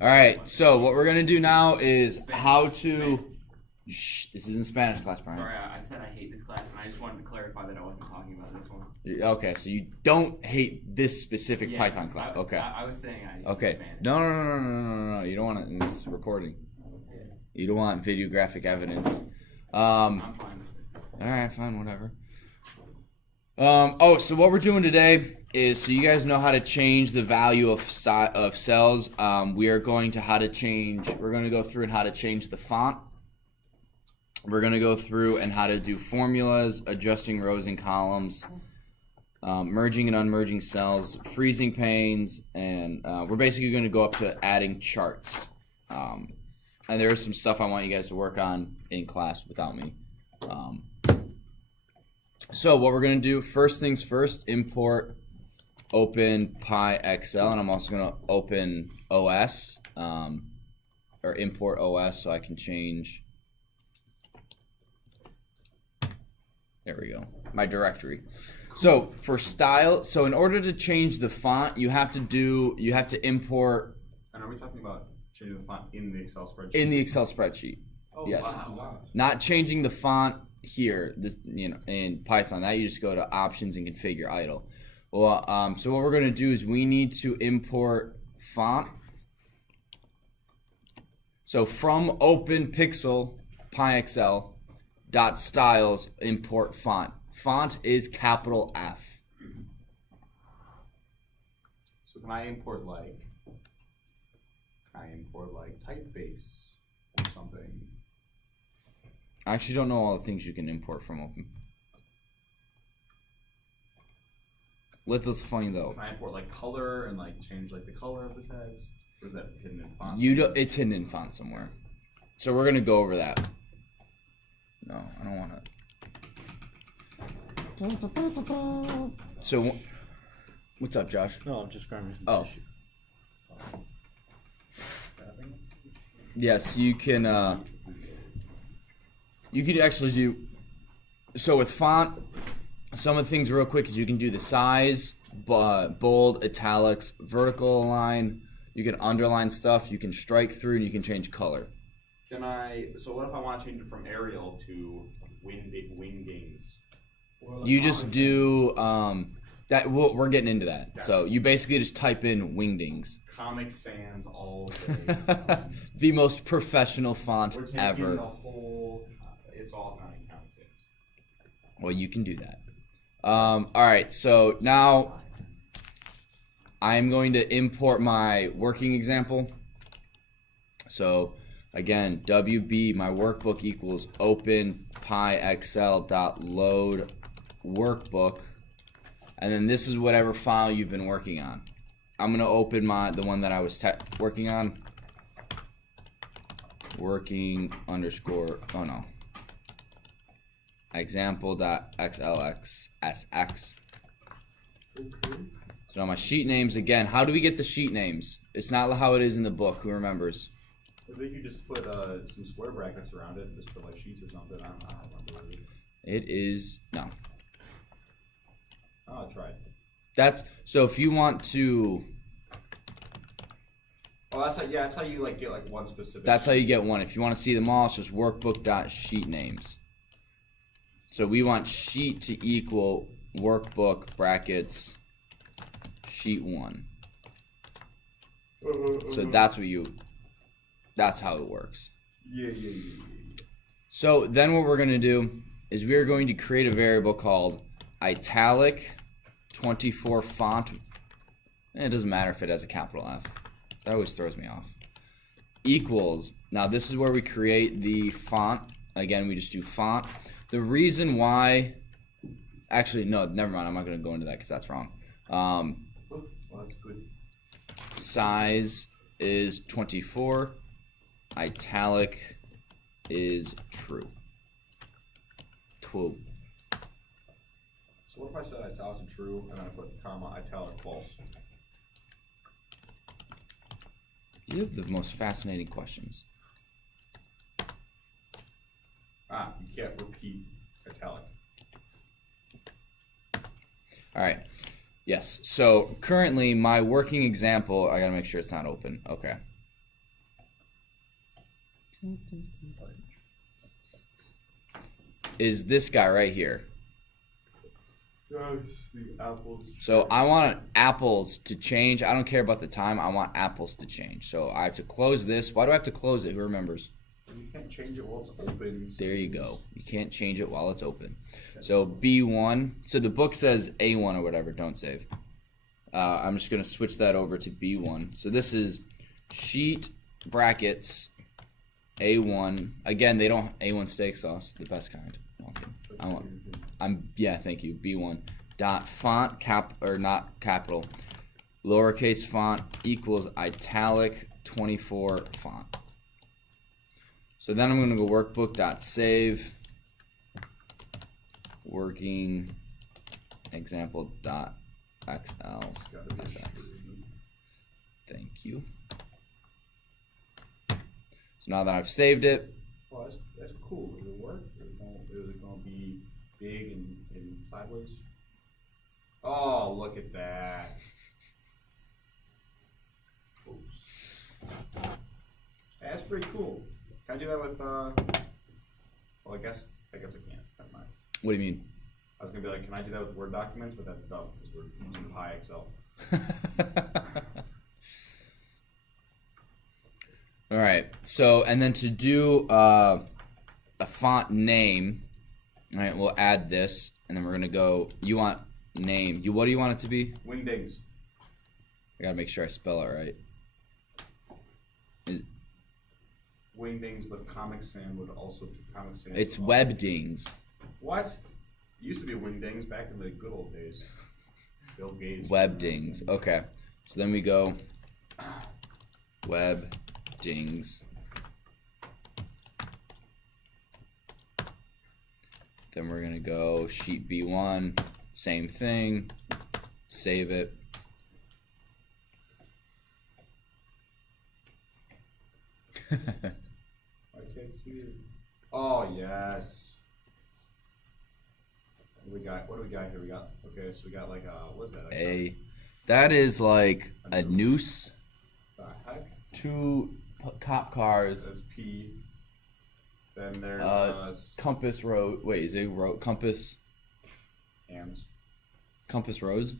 All right, so what we're gonna do now is how to. Shh, this isn't Spanish class, Brian. Sorry, I said I hate this class, and I just wanted to clarify that I wasn't talking about this one. Okay, so you don't hate this specific Yes, Python class. Okay. I was saying I hate Okay. Spanish. No. You don't want it. It's recording. Yeah. You don't want videographic evidence. I'm fine with it. All right, fine, whatever. So what we're doing today is, so you guys know how to change the value of cells. We are going to we're going to go through and how to change the font. We're going to go through and how to do formulas, adjusting rows and columns, merging and unmerging cells, freezing panes, and we're basically going to go up to adding charts. And there is some stuff I want you guys to work on in class without me. So what we're going to do, first things first, import OpenPyXL, and I'm also going to open OS, or import OS so I can change, there we go, my directory. So for style, so in order to change the font, you have to import. And are we talking about changing the font in the Excel spreadsheet? In the Excel spreadsheet. Oh, yes. Wow. Not changing the font here, this, in Python. That you just go to options and configure idle. Well, so what we're going to do is we need to import font. So from OpenPyXL PyXL dot styles import font. Font is capital F. So can I import typeface or something? I actually don't know all the things you can import from Open. Let's find out. Can I import like color and like change like the color of the text? Or is that hidden in font? It's hidden in font somewhere. So we're gonna go over that. No, I don't want to. So, what's up, Josh? No, I'm just grabbing some Oh. tissue. Yes, you can. You could actually do. So with font, some of the things real quick is you can do the size, bold, italics, vertical align. You can underline stuff. You can strike through, and you can change color. So what if I want to change it from Arial to Wingdings? You just do that. We're getting into that. Yeah. So you basically just type in Wingdings. Comic Sans all day. The most professional font We're taking ever. the whole. It's all Comic Sans. Well, you can do that. All right. So now I'm going to import my working example. So again, WB, my workbook equals OpenPyXL.load workbook, and then this is whatever file you've been working on. I'm gonna open the one that I was working on. Working underscore, oh no. Example.xlxsx. So now my sheet names again. How do we get the sheet names? It's not how it is in the book. Who remembers? I think you just put some square brackets around it and just put like sheets or something. I don't remember. It is no. Oh, I tried. That's so if you want to. Oh, that's how you like get like one specific. That's how you get one. If you want to see them all, it's just workbook.sheet names. So we want sheet to equal workbook brackets sheet 1. So that's how it works. Yeah. So then what we're going to do is we are going to create a variable called italic 24 font. And it doesn't matter if it has a capital F. That always throws me off. Equals. Now this is where we create the font. Again, we just do font. The reason why, actually no, never mind. I'm not going to go into that because that's wrong. Well, that's good. Size is 24. Italic is true. True. So what if I said italic and true and then I put comma italic false? You have the most fascinating questions. You can't repeat italic. All right. Yes. So currently my working example, I gotta make sure it's not open. Okay. is this guy right here. Yes, the apples. So I want apples to change. I don't care about the time. I want apples to change. So I have to close this. Why do I have to close it? Who remembers? You can't change it while it's open. There you go. You can't change it while it's open. So B1. So the book says A1 or whatever. Don't save. I'm just going to switch that over to B1. So this is sheet brackets A1. Again, they don't A1 steak sauce, the best kind. No, yeah, thank you. B1 dot font not capital, lowercase font equals italic 24 font. So then I'm going to go workbook dot save working example dot XL SX. Thank you. So now that I've saved it. Well, that's cool. Does it work? Is it going to be big and sideways? Oh, look at that. Oops. That's pretty cool. Can I do that with, well, I guess I can't. Never mind. What do you mean? I was going to be like, can I do that with Word documents? But that's dumb because we're using PyXL. All right. So, and then to do a font name, all right, we'll add this, and then we're gonna go. You want name? What do you want it to be? Wingdings. I gotta make sure I spell it right. Wingdings, but Comic Sans would also Comic Sans. It's Webdings. What? It used to be Wingdings back in the good old days. Bill Gates. Webdings. Okay. So then we go Webdings. Then we're gonna go sheet B1, same thing, save it. I can't see it. Oh yes. What do we got here? We got so we got like what is that? That is like a noose. The heck? 2 cop cars. That's P. Then there's compass road. Wait, is it road compass? Hands. Compass rose?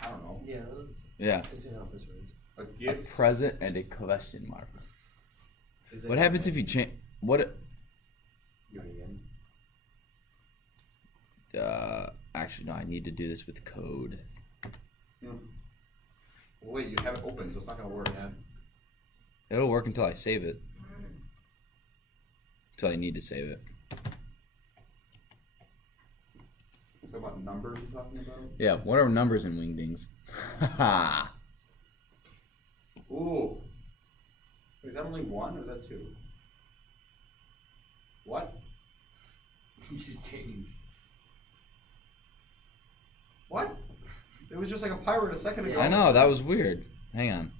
I don't know. Yeah. Yeah. It's a compass rose. A A gift. present and a question mark. Is it What happens if you change? What? You again? Actually, no. I need to do this with code. Well, wait, you have it open, so it's not gonna work. Yeah. It'll work until I save it. Until I need to save it. Talk about numbers you're talking about? Yeah. What are numbers in Wingdings? Haha. Ooh. Wait, is that only 1 or is that 2? What? You should change. What? It was just like a pirate a second ago. I know, that was weird. Hang on.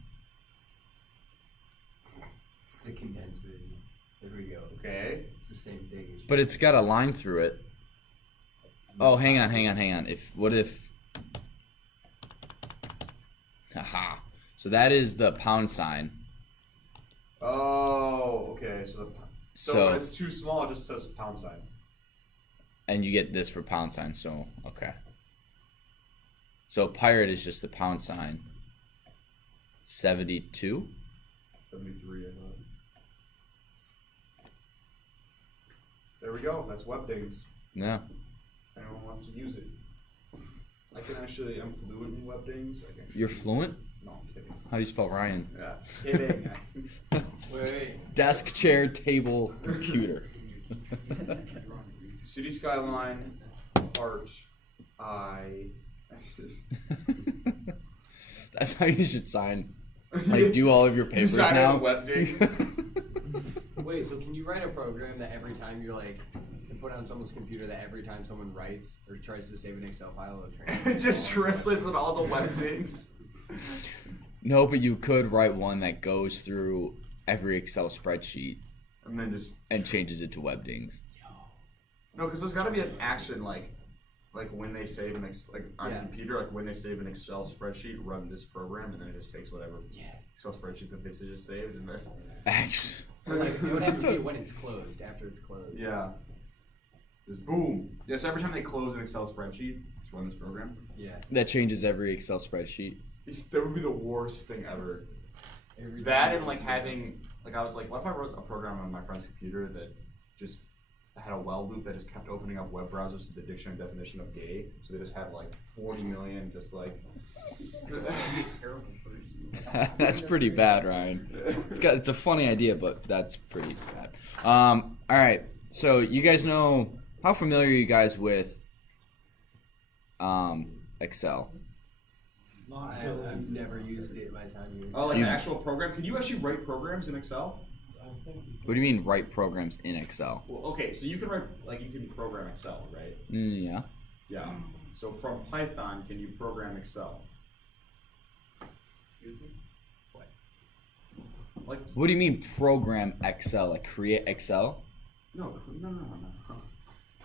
It's the condensed version. There we go. Okay. It's the same thing. But it's got a line through it. Oh, hang on. What if? Haha. So that is the pound sign. Oh, okay. So So when it's too small, it just says pound sign. and you get this for pound sign. So okay. So pirate is just the pound sign. 72. 73, I thought. There we go. That's Webdings. No. Anyone wants to use it? I'm fluent in Webdings. You're fluent? No, I'm kidding. How do you spell Ryan? Yeah, kidding. Wait. Desk, chair, table, computer. City skyline, arch, I. That's how you should sign. Like do all of your papers sign now. it with Webdings. Wait, so can you write a program that every time you're like, you put on someone's computer that every time someone writes or tries to save an Excel file, it'll translate? It just translates in all the Webdings. No, but you could write one that goes through every Excel spreadsheet And then just. and changes it to Webdings. No, because there's got to be an action like like when they save an on Yeah. a computer, like when they save an Excel spreadsheet, run this program, and then it just takes whatever Excel spreadsheet that they just saved, and then Actually, Like, it would have to be when it's closed, after it's closed. yeah, just boom. Yeah, so every time they close an Excel spreadsheet, just run this program. Yeah. that changes every Excel spreadsheet. That would be the worst thing ever. Every That time and like you- having I was like, what if I wrote a program on my friend's computer that just had a while loop that just kept opening up web browsers to the dictionary definition of gay. So they just had like 40 million just like. That's pretty bad, Ryan. It's a funny idea, but that's pretty bad. All right. So you guys know, how familiar are you guys with Excel? I've never used it by the time you. Oh, like You- an actual program? Can you actually write programs in Excel? What do you mean write programs in Excel? Well, okay, so you can write you can program Excel, right? Yeah. Yeah. So from Python, can you program Excel? What? Like What do you mean program Excel? Like create Excel? no.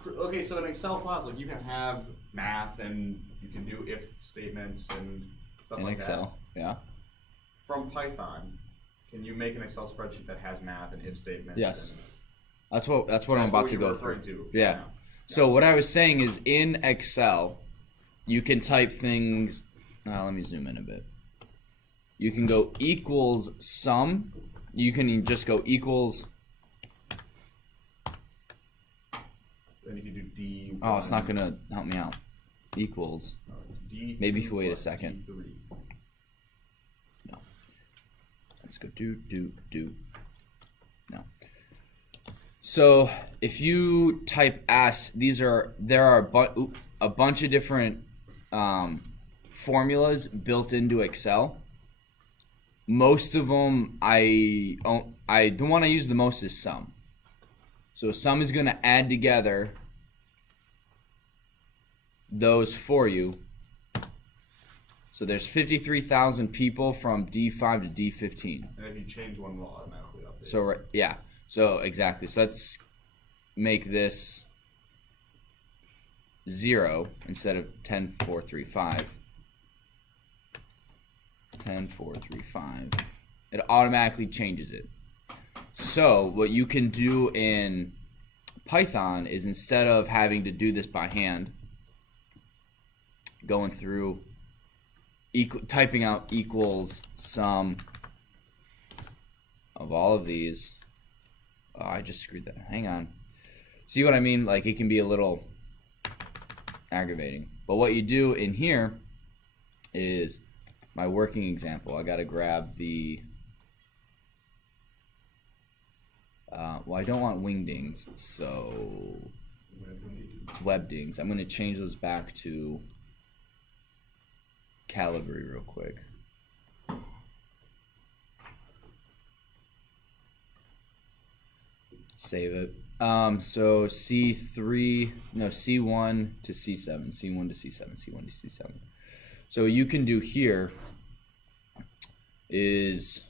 Okay, so in Excel files, like you can have math and you can do if statements and stuff In like Excel. Yeah. that. From Python, can you make an Excel spreadsheet that has math and if statements? Yes. and- That's what I'm about to you go were referring through. to. Yeah. So what I was saying is in Excel, you can type things. Let me zoom in a bit. You can go equals sum. You can just go equals. Then you can do D. Oh, it's not gonna help me out. Equals. D. Maybe if you wait a second. D3. Let's go do. No. So if you type S, there are a bunch of different formulas built into Excel. Most of them, the one I use the most is sum. So sum is going to add together those for you. So there's 53,000 people from D5 to D15. And if you change one, it'll automatically update. So yeah, so exactly. So let's make this 0 instead of 10,435. 10,435. It automatically changes it. So what you can do in Python is instead of having to do this by hand, going through typing out equals sum of all of these. Oh, I just screwed that. Hang on. See what I mean? Like it can be a little aggravating. But what you do in here is my working example. I got to grab the well, I don't want wingdings, so webdings. I'm going to change those back to Calibri real quick. Save it. So C1 to C7, C1 to C7, C1 to C7. So what you can do here is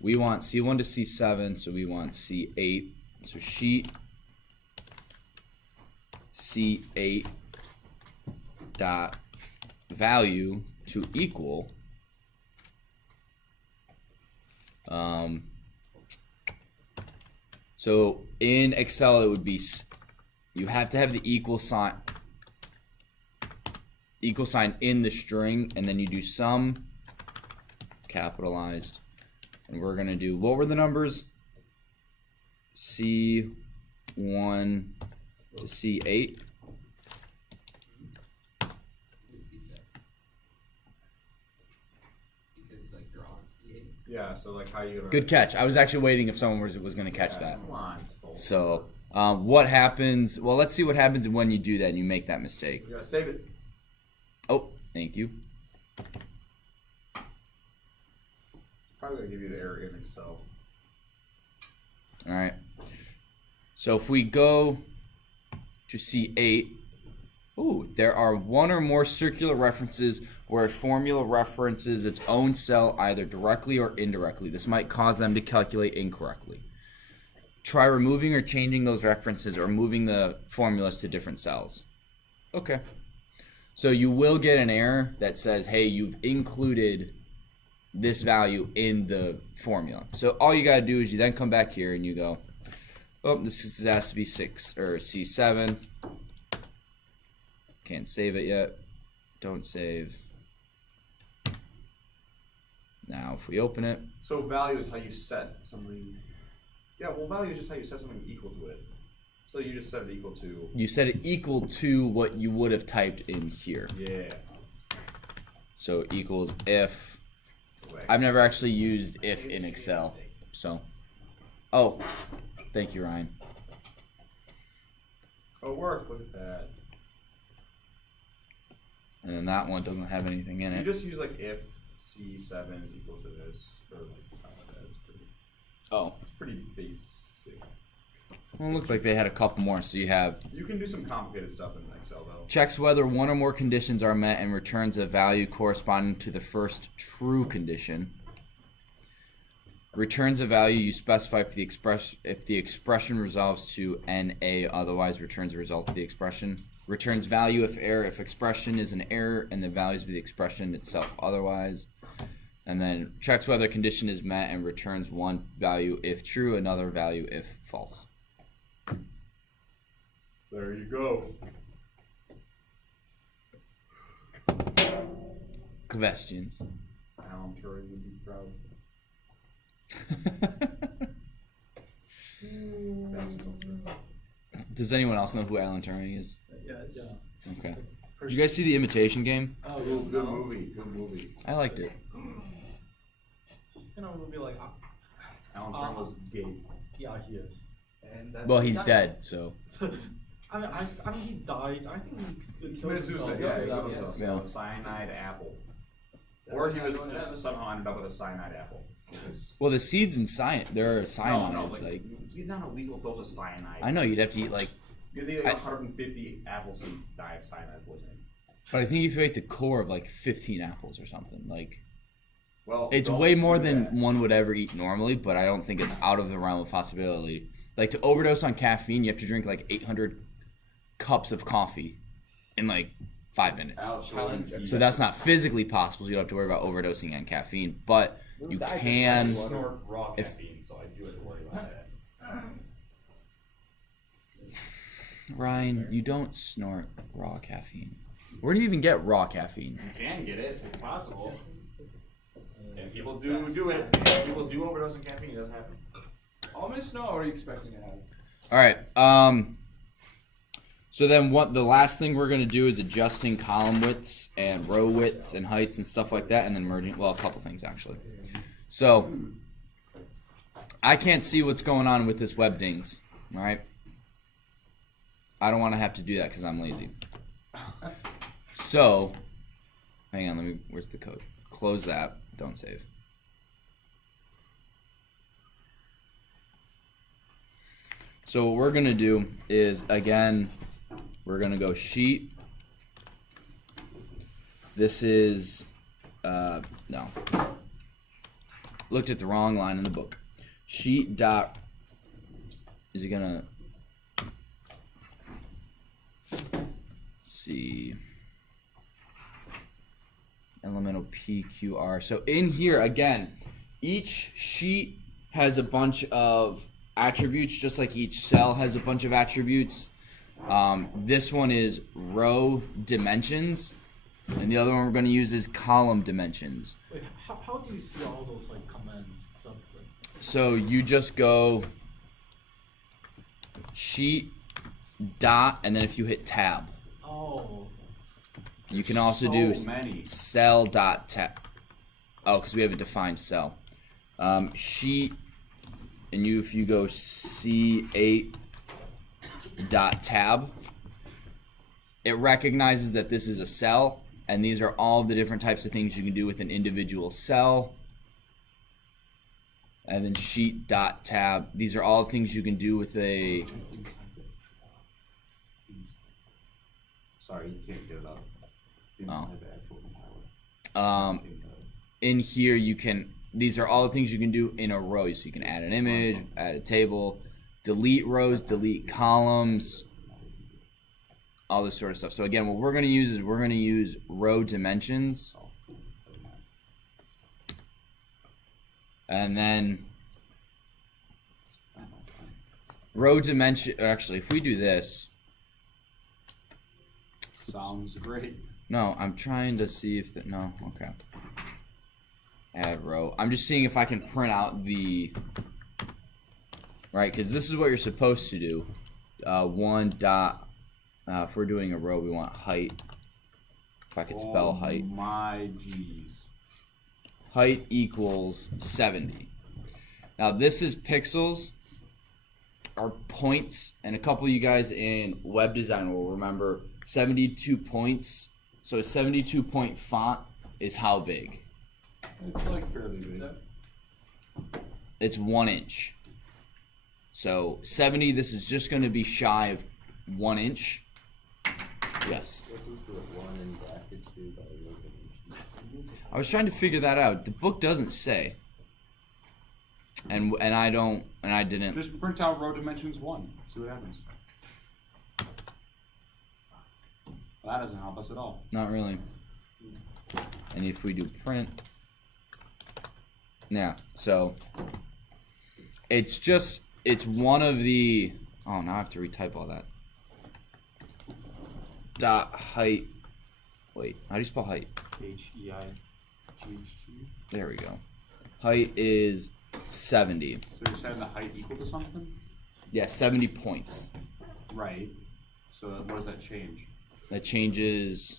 we want C1 to C7, so we want C8. So sheet C8 dot value to equal so in Excel it would be you have to have the equal sign in the string, and then you do sum capitalized, and we're gonna do, what were the numbers? C1 to C8. Yeah, so like how you gonna... Good catch. I was actually waiting if someone was going to catch that. Come on, So, what happens? Well, let's see what happens when you do that and you make that mistake. You gotta save it. Oh, thank you. Probably gonna give you the error in Excel. All right. So if we go to C8, ooh, there are one or more circular references where a formula references its own cell either directly or indirectly. This might cause them to calculate incorrectly. Try removing or changing those references or moving the formulas to different cells. Okay. So you will get an error that says, hey, you've included this value in the formula. So all you got to do is you then come back here and you go, oh, this has to be 6 or C7. Can't save it yet. Don't save. Now if we open it. So value is how you set something. Yeah, well, value is just how you set something equal to it. So you just set it equal to. You set it equal to what you would have typed in here. Yeah. So equals if. Wait. I've never actually used if in Excel. So. Oh. Thank you, Ryan. Oh, it worked. Look at that. And then that one doesn't have anything in You it. just use like if C7 is equal to this, or like something like that. It's pretty basic. Well, it looked like they had a couple more. So you have You can do some complicated stuff in Excel though. checks whether one or more conditions are met and returns a value corresponding to the first true condition. Returns a value you specify if the expression resolves to NA, otherwise returns the result of the expression. Returns value if error, if expression is an error and the values of the expression itself otherwise. And then checks whether condition is met and returns one value if true, another value if false. There you go. Questions. Alan Turing would be proud. Does anyone else know who Alan Turing is? Yeah. Okay. Did you guys see The Imitation Game? Oh, Good no. movie. Good movie. I liked it. You know, it'll be like, Alan Turing was gay. yeah, he is. And that's Well, he's dead, so. I mean, he died. I think he killed Committed himself. suicide. Yeah, he Yeah, killed himself. Yeah. With cyanide apple. Or he was just somehow ended up with a cyanide apple. Well, the seeds in there are cyanide. No, like you're not a lethal dose of cyanide. I know you'd have to eat like, You think like 150 apple seeds die of cyanide poisoning? but I think if you ate the core of like 15 apples or something, like Well, it's don't way more do than that. one would ever eat normally. But I don't think it's out of the realm of possibility. Like to overdose on caffeine, you have to drink like 800 cups of coffee in like 5 minutes. So that's not physically possible. So you don't have to worry about overdosing on caffeine, but you can. I snort raw if- caffeine, so I do have to worry about that. Ryan, you don't snort raw caffeine. Where do you even get raw caffeine? You can get it. It's possible. And people do it. And people do overdose on caffeine. It doesn't happen. How many snow are you expecting to have? All right. So then the last thing we're going to do is adjusting column widths and row widths and heights and stuff like that, and then merging, well, a couple things actually. So I can't see what's going on with this web dings, all right? I don't want to have to do that because I'm lazy. So, hang on, where's the code? Close that, don't save. So what we're going to do is, again, we're going to go sheet. This is, no. Looked at the wrong line in the book. Sheet dot, is it going to, see, elemental PQR. So in here, again, each sheet has a bunch of attributes, just like each cell has a bunch of attributes. This one is row dimensions, and the other one we're going to use is column dimensions. Wait, how do you see all those like commands? Something? So you just go sheet dot, and then if you hit tab, Oh. you can also do many. cell dot tab. Oh, because we haven't defined cell. Sheet, and if you go C8 dot tab, it recognizes that this is a cell, and these are all the different types of things you can do with an individual cell. And then sheet dot tab, these are all things you can do with a, Sorry, you can't get it up. Oh. Inside the actual compiler. in here you can, these are all the things you can do in a row. So you can add an image, add a table, delete rows, delete columns. all this sort of stuff. So again, what we're going to use is we're going to use row dimensions. And then row dimension, actually, if we do this. Sounds great. No, I'm trying to see if that, no, okay. Add row. I'm just seeing if I can print out the, right, because this is what you're supposed to do. One dot, if we're doing a row, we want height. If I could spell height. My geez. Height equals 70. Now this is pixels, or points, and a couple of you guys in web design will remember 72 points. So a 72 point font is how big? It's like fairly big. It's 1 inch. So 70, this is just going to be shy of 1 inch. Yes. What does the 1 in brackets do by row dimensions? I was trying to figure that out. The book doesn't say. And I didn't. Just print out row dimensions 1. See what happens. Well, that doesn't help us at all. Not really. And if we do print, yeah, so it's one of the, oh, now I have to retype all that. Dot height, wait, how do you spell height? H-E-I-G-H-T. There we go. Height is 70. So you're setting the height equal to something? Yeah, 70 points. Right. So what does that change? That changes,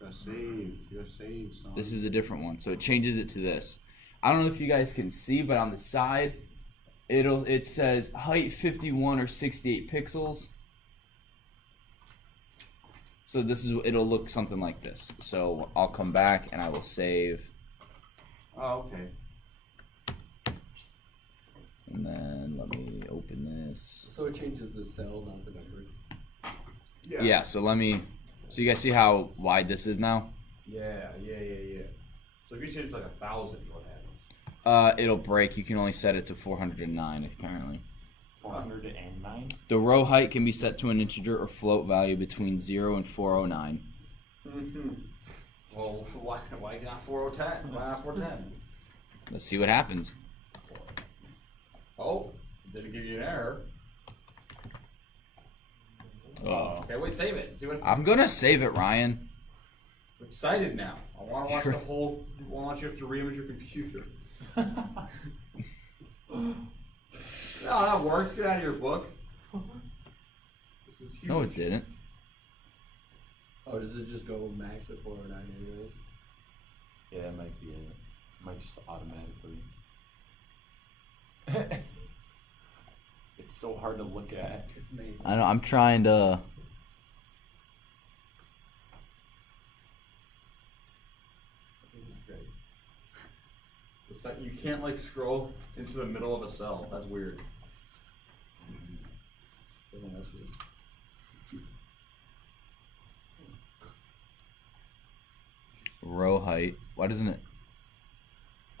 You gotta save. You gotta save some. this is a different one, so it changes it to this. I don't know if you guys can see, but on the side, it says height 51 or 68 pixels. So it'll look something like this. So I'll come back and I will save, Oh, okay. and then let me open this. So it changes the cell, not the number. Yeah, so so you guys see how wide this is now? Yeah. So if you change like 1,000, what happens? It'll break. You can only set it to 409 apparently. 409. The row height can be set to an integer or float value between 0 and 409. Well, why not 410? Why not 410? Let's see what happens. Oh, didn't give you an error. Oh. Okay, wait, save it. See what? I'm gonna save it, Ryan. I'm excited now. I want to watch the whole. I want you to have to reimage your computer. No, that works. Get out of your book. This is huge. No, it didn't. Oh, does it just go max at 409 anyways? Yeah, it might be it. Might just automatically. It's so hard to look at. It's amazing. I know. I'm trying to. It's like you can't like scroll into the middle of a cell. That's weird. Row height. Why doesn't it?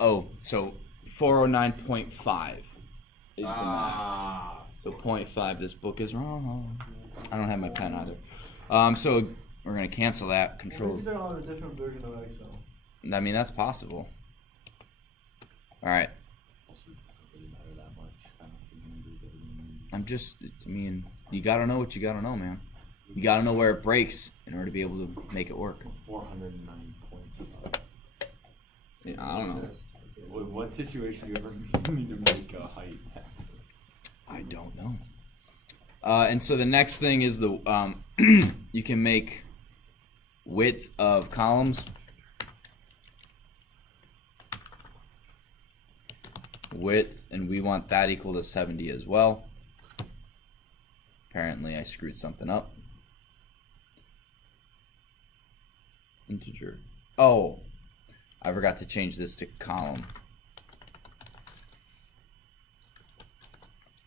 Oh, so 409.5 is the max. Ah. So 0.5. This book is wrong. I don't have my pen either. So we're gonna cancel that. Controls. They're on a different version of Excel. I mean, that's possible. All right. Also, doesn't really matter that much. I don't think anybody's ever gonna. I'm just. I mean, you gotta know what you gotta know, man. You gotta know where it breaks in order to be able to make it work. 409 points. Yeah, I don't know. What situation you ever need to make a height? I don't know. And so the next thing is the you can make width of columns. Width, and we want that equal to 70 as well. Apparently I screwed something up. Integer. Oh, I forgot to change this to column.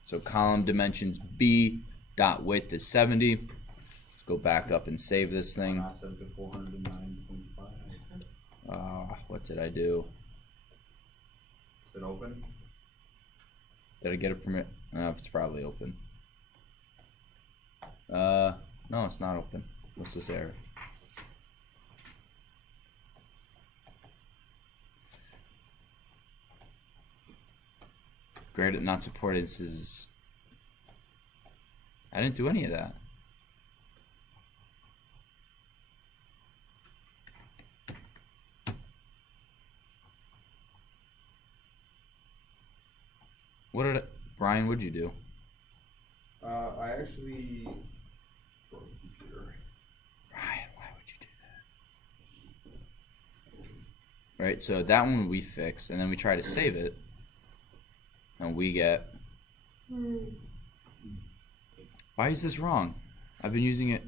So column dimensions B dot width is 70. Let's go back up and save this thing. I set it to 409.5. What did I do? Is it open? Did I get a permit? It's probably open. No, it's not open. What's this error? Graded not supported. This is. I didn't do any of that. What did Brian? What'd you do? I actually broke the computer. Brian, why would you do that? Right, so that one we fixed, and then we try to save it, and we get. Why is this wrong? I've been using it.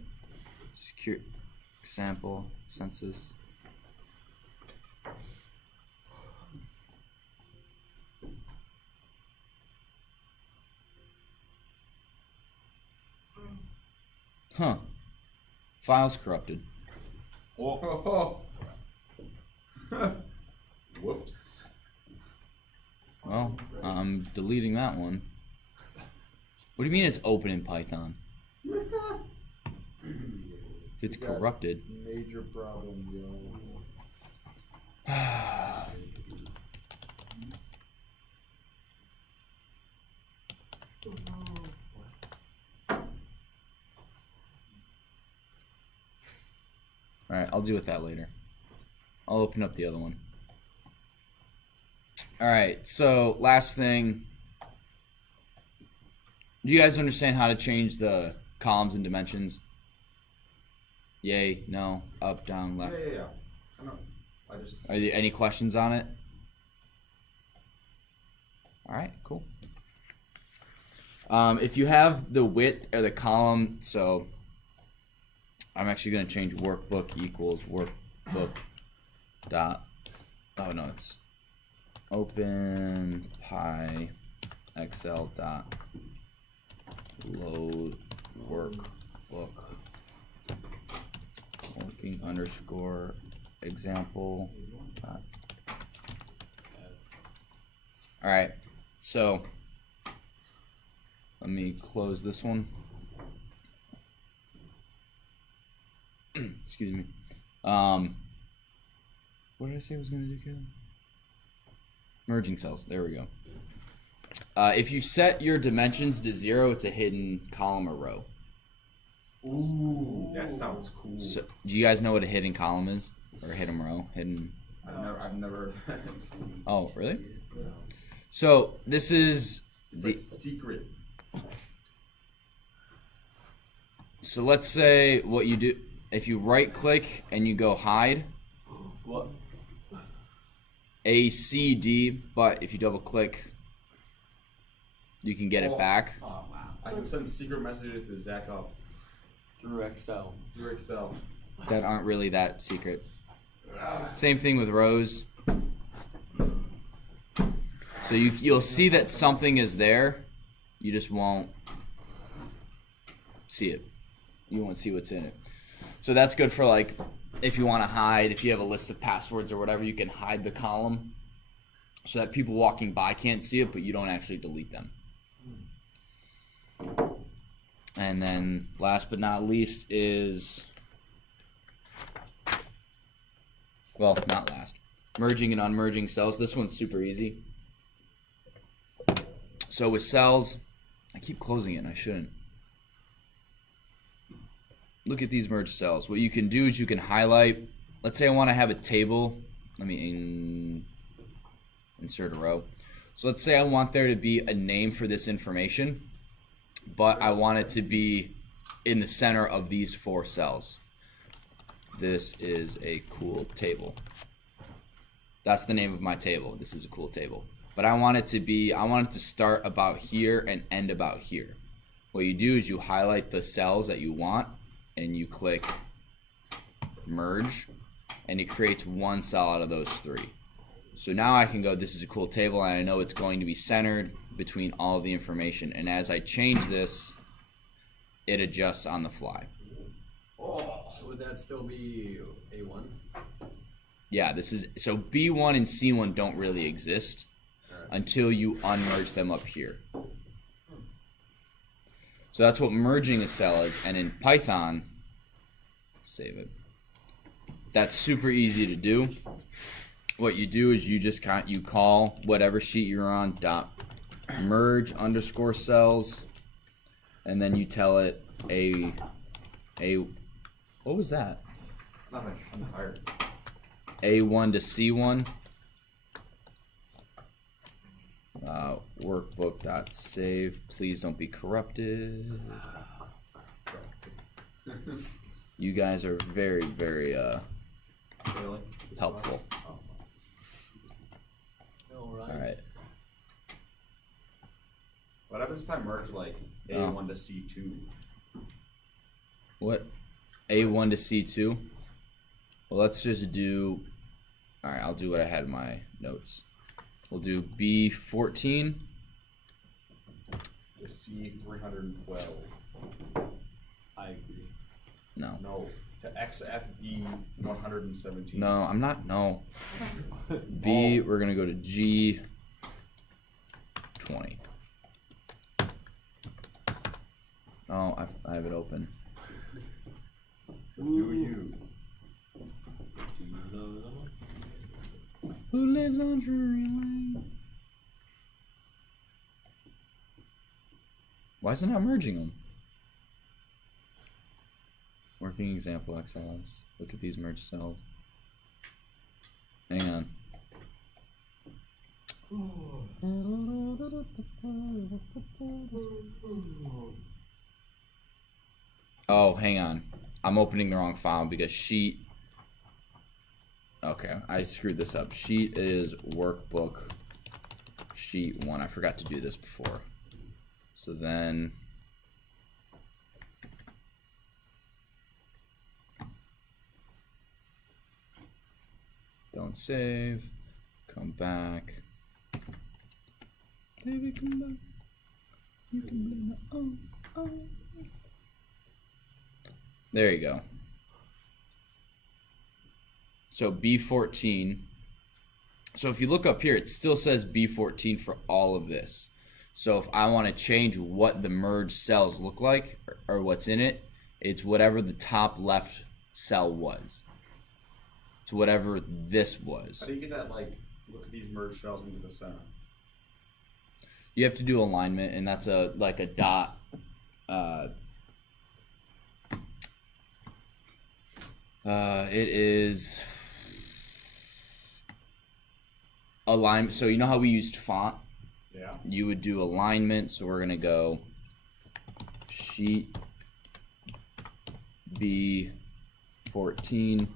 Secure sample census. Huh. Files corrupted. Oh. Whoops. Well, I'm deleting that one. What do you mean it's open in Python? If it's We got corrupted. Major problem, yo. Alright, I'll deal with that later. I'll open up the other one. Alright, so last thing. Do you guys understand how to change the columns and dimensions? Yay, no, up, down, left. Yeah. I know. I just. Are there any questions on it? Alright, cool. If you have the width or the column, so I'm actually going to change workbook equals workbook dot. Oh no, it's OpenPyXL dot load workbook working underscore example dot. All right, so let me close this one. Excuse me. What did I say I was going to do, Kevin? Merging cells. There we go. If you set your dimensions to 0, it's a hidden column or row. Ooh, that sounds cool. So, do you guys know what a hidden column is? Or a hidden row? Hidden. I've never. Oh, really? So, this is It's the. like secret. So, let's say what you do. If you right click and you go hide. What? A, C, D, but if you double click, you can get it back. Oh wow! I can send secret messages to Zach up Through Excel. through Excel. That aren't really that secret. Same thing with rows. So you'll see that something is there, you just won't see it. You won't see what's in it. So that's good for like if you want to hide, if you have a list of passwords or whatever, you can hide the column so that people walking by can't see it, but you don't actually delete them. And then last but not least is, well, not last, merging and unmerging cells. This one's super easy. So with cells, I keep closing it and I shouldn't. Look at these merged cells. What you can do is you can highlight, let's say I want to have a table. Let me insert a row. So let's say I want there to be a name for this information, but I want it to be in the center of these 4 cells. This is a cool table. That's the name of my table. This is a cool table. But I want it to start about here and end about here. What you do is you highlight the cells that you want and you click merge and it creates one cell out of those 3. So now I can go, this is a cool table and I know it's going to be centered between all of the information. And as I change this, it adjusts on the fly. So would that still be A1? Yeah, this is, so B1 and C1 don't really exist until you unmerge them up here. So that's what merging a cell is. And in Python, save it. That's super easy to do. What you do is you just you call whatever sheet you're on dot merge underscore cells, and then you tell it a what was that? Nothing. I'm tired. A1 to C1. Workbook.save. Please don't be corrupted. You guys are very, very Really? helpful. Alright. All right. What happens if I merge like A1 to C2? What? A1 to C2? Well, let's just do... Alright, I'll do what I had in my notes. We'll do B14. To C312. I agree. No. No. To XFD 117. No, I'm not... No. B, we're going to go to G20. Oh, I have it open. Do you? Do you know them? Who lives on Drury Lane? Why is it not merging them? Working example XLS. Look at these merged cells. Hang on. Oh, hang on. I'm opening the wrong file because sheet. Okay, I screwed this up. Sheet is workbook sheet 1. I forgot to do this before. So then don't save. Come back. Baby, come back. You can blame it. Oh. There you go. So B14. So if you look up here, it still says B14 for all of this. So if I want to change what the merged cells look like or what's in it, it's whatever the top left cell was. It's whatever this was. How do you get that, like, look at these merged cells into the center? You have to do alignment, and that's a dot. It is alignment. So you know how we used font? Yeah. You would do alignment. So we're gonna go sheet B14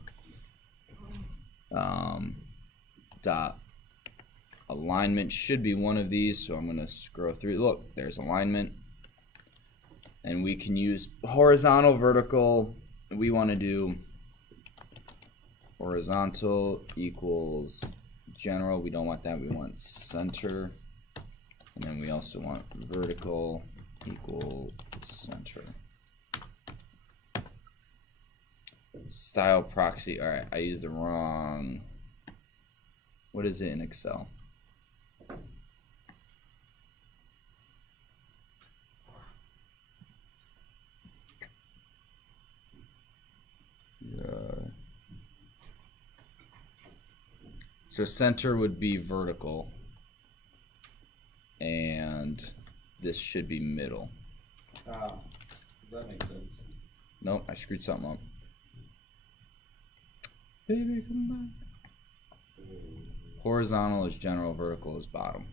dot alignment should be one of these. So I'm gonna scroll through. Look, there's alignment, and we can use horizontal, vertical. We want to do horizontal equals general. We don't want that. We want center. And then we also want vertical equal center. Style proxy. All right, I used the wrong. What is it in Excel? So center would be vertical, and this should be middle. Does that make sense? Nope, I screwed something up. Baby, come back. Horizontal is general, vertical is bottom.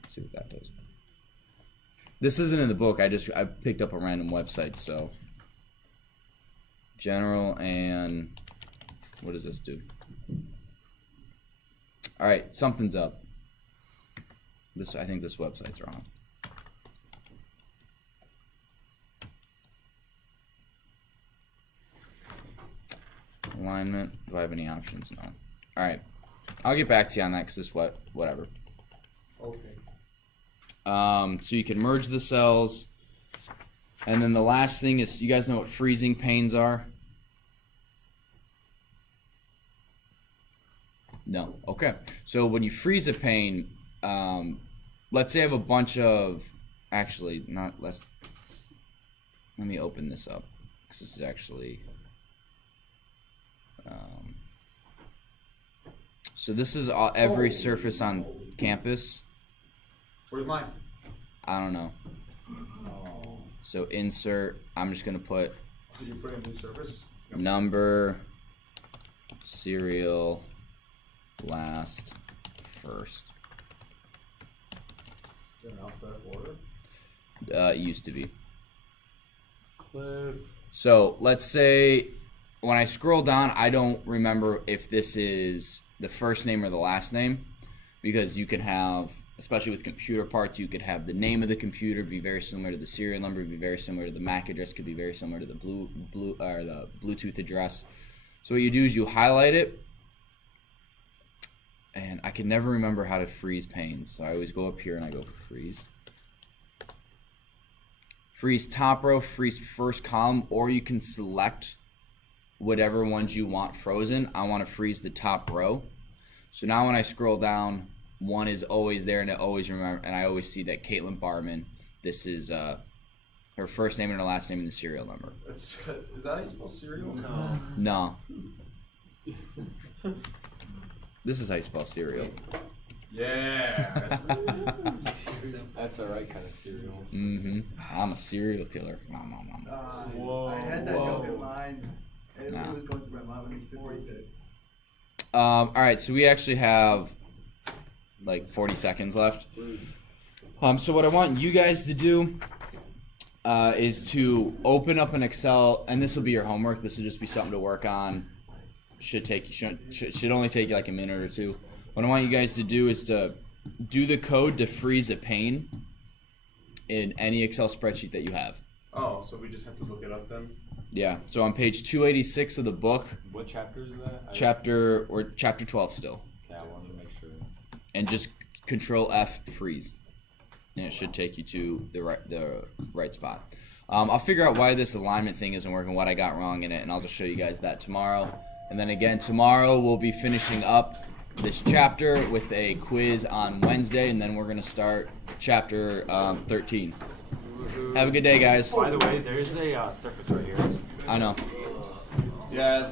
Let's see what that does. This isn't in the book. I picked up a random website, so general and what does this do? All right, something's up. I think this website's wrong. Alignment. Do I have any options? No. All right, I'll get back to you on that because this whatever. Okay. So you can merge the cells, and then the last thing is, you guys know what freezing panes are? No. Okay. So when you freeze a pane, let's say I have a bunch of, actually not less. let me open this up because this is actually. So this is every surface on campus. Where's mine? I don't know. Oh. So insert. I'm just gonna put Did you put in new surface? number, serial, last, first. In alphabetical order. It used to be. Cliff. So let's say when I scroll down, I don't remember if this is the first name or the last name, because you can have, especially with computer parts, you could have the name of the computer be very similar to the serial number, be very similar to the MAC address, could be very similar to the the Bluetooth address. So what you do is you highlight it, and I can never remember how to freeze panes, so I always go up here and I go freeze. Freeze top row, freeze first column, or you can select whatever ones you want frozen. I want to freeze the top row. So now when I scroll down, one is always there, and I always remember, and I always see that Caitlin Barman. This is her first name and her last name and the serial number. Is that how you spell cereal? No. No. This is how you spell cereal. Yeah. That's the right kind of cereal. Mm-hmm. I'm a serial killer. Nom, nom, nom. Whoa, I had that joke in whoa. mind. It Nah. was going through my mind before he said it. All right, so we actually have like 40 seconds left. So what I want you guys to do is to open up an Excel, and this will be your homework. This will just be something to work on. Should only take you like a minute or two. What I want you guys to do is to do the code to freeze a pane in any Excel spreadsheet that you have. Oh, so we just have to look it up then? Yeah. So on page 286 of the book, What chapter is that? chapter 12 still, Okay, I wanted to make sure. and just Control F freeze, and it should take you to the right spot. I'll figure out why this alignment thing isn't working, what I got wrong in it, and I'll just show you guys that tomorrow. And then again tomorrow we'll be finishing up this chapter with a quiz on Wednesday, and then we're gonna start chapter 13. Have a good day, guys. By the way, there's a surface right here. I know. Yeah.